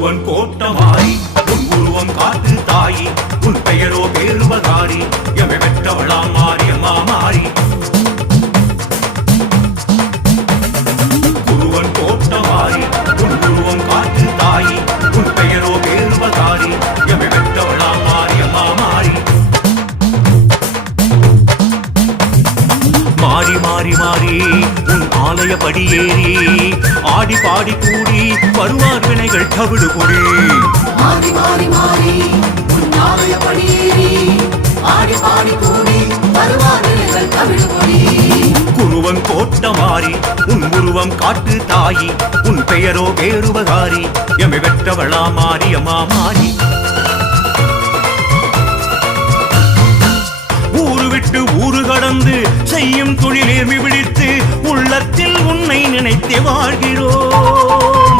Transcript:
குருவன் கோட்டமாரி உன் உருவம் காட்டு தாயி உன் பெயரோ பேருபகாரி எமை பெற்றவளாம் மாரியம்மா மாறி குருவன் கோட்டமாரி உன் உருவம் காட்டு தாயி உன் பெயரோ பேருபகாரி எமை பெற்றவளாம் மாரியம்மா மாறி மாறி மாறி மாறி உன் ஆலய படியேறி ஆடி பாடி கூடி வருவார் வினைகள் தவிடு கொடி மாறி மாறி மாறி உன் ஆலய படியேறி ஆடி பாடி கூடி வருவார் வினைகள் தவிடு கொடி குருவன் கோட்டமாரி உன் உருவம் காட்டு தாயி உன் பெயரோ பேருபகாரி எமை பெற்றவளா மாரியம்மா மாறி ஊரு விட்டு ஊரு கடந்து செய்யும் தொழிலேர்மி விழித்து உள்ளத்தில் உன்னை நினைத்தே வாழ்கிறோம்